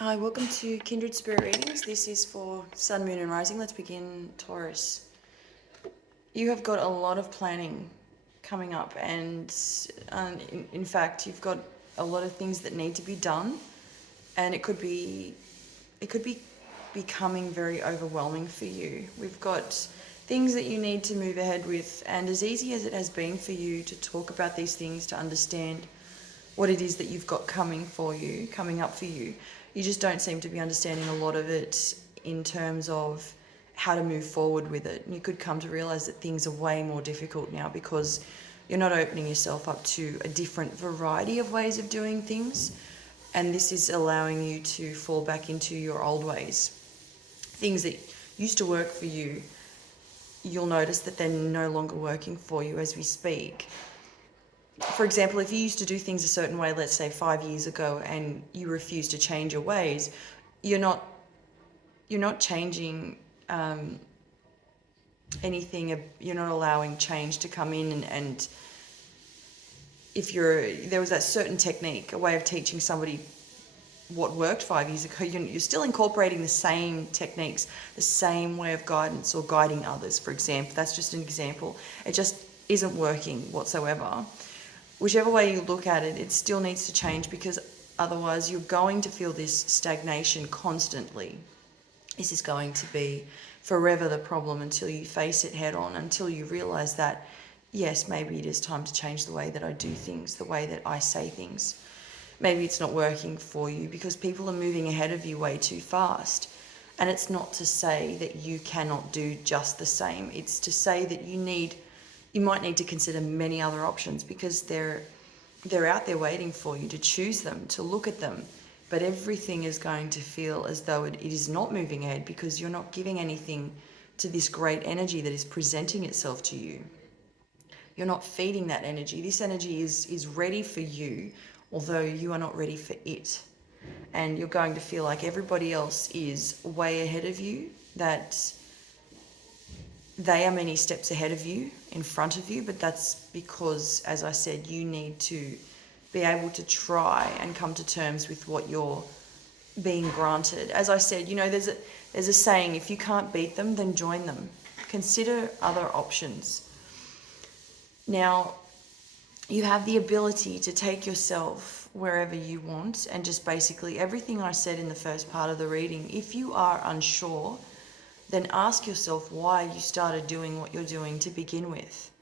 Hi, welcome to Kindred Spirit Readings. This is for Sun, Moon and Rising. Let's begin, Taurus. You have got a lot of planning coming up, and in fact, you've got a lot of things that need to be done, and it could be becoming very overwhelming for you. We've got things that you need to move ahead with, and as easy as it has been for you to talk about these things, to understand what it is that you've got coming up for you, you just don't seem to be understanding a lot of it in terms of how to move forward with it. And you could come to realize that things are way more difficult now because you're not opening yourself up to a different variety of ways of doing things. And this is allowing you to fall back into your old ways. Things that used to work for you, you'll notice that they're no longer working for you as we speak. For example, if you used to do things a certain way, let's say 5 years ago, and you refuse to change your ways, you're not changing anything. You're not allowing change to come in, and if there was that certain technique, a way of teaching somebody what worked 5 years ago, you're still incorporating the same techniques, the same way of guidance or guiding others, for example. That's just an example. It just isn't working whatsoever. Whichever way you look at it, it still needs to change, because otherwise you're going to feel this stagnation constantly. This is going to be forever the problem until you face it head on, until you realize that, yes, maybe it is time to change the way that I do things, the way that I say things. Maybe it's not working for you because people are moving ahead of you way too fast. And it's not to say that you cannot do just the same. It's to say that you might need to consider many other options, because they're out there waiting for you to choose them, to look at them. But everything is going to feel as though it is not moving ahead, because you're not giving anything to this great energy that is presenting itself to you. You're not feeding that energy. This energy is ready for you, although you are not ready for it. And you're going to feel like everybody else is way ahead of you, that they are many steps ahead of you, in front of you, but that's because, as I said, you need to be able to try and come to terms with what you're being granted. As I said, there's a saying, if you can't beat them, then join them. Consider other options. Now, you have the ability to take yourself wherever you want, and just basically everything I said in the first part of the reading. If you are unsure, then ask yourself why you started doing what you're doing to begin with.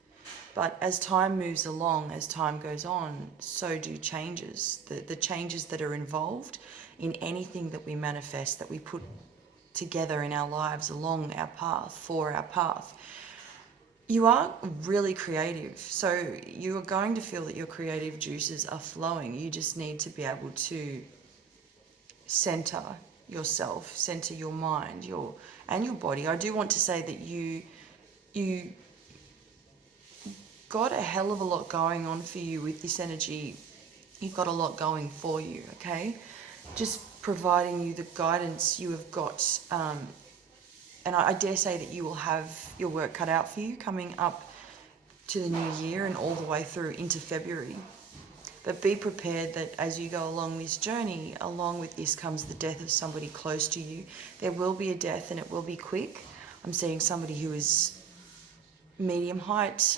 But as time moves along, as time goes on, so do changes. The changes that are involved in anything that we manifest, that we put together in our lives, along our path, for our path. You are really creative, so you are going to feel that your creative juices are flowing. You just need to be able to center yourself, center your mind, and your body. I do want to say that you got a hell of a lot going on for you with this energy. You've got a lot going for you, okay? Just providing you the guidance you have got. And I dare say that you will have your work cut out for you coming up to the new year and all the way through into February. But be prepared that as you go along this journey, along with this comes the death of somebody close to you. There will be a death, and it will be quick. I'm seeing somebody who is medium height.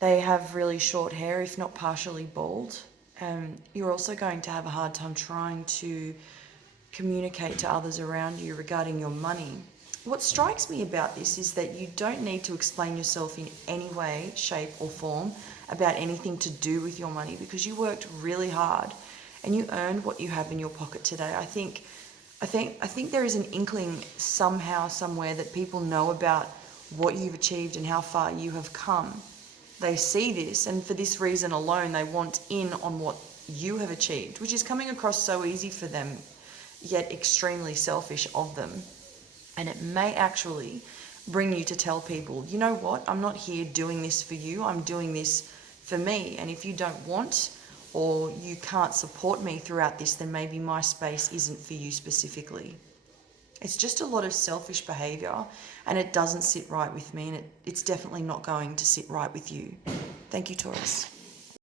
They have really short hair, if not partially bald. You're also going to have a hard time trying to communicate to others around you regarding your money. What strikes me about this is that you don't need to explain yourself in any way, shape or form about anything to do with your money, because you worked really hard and you earned what you have in your pocket today. I think there is an inkling somehow, somewhere, that people know about what you've achieved and how far you have come. They see this, and for this reason alone, they want in on what you have achieved, which is coming across so easy for them, yet extremely selfish of them. And it may actually bring you to tell people, you know what, I'm not here doing this for you, I'm doing this for me. And if you don't want, or you can't support me throughout this, then maybe my space isn't for you specifically. It's just a lot of selfish behavior, and it doesn't sit right with me, and it's definitely not going to sit right with you. Thank you, Taurus.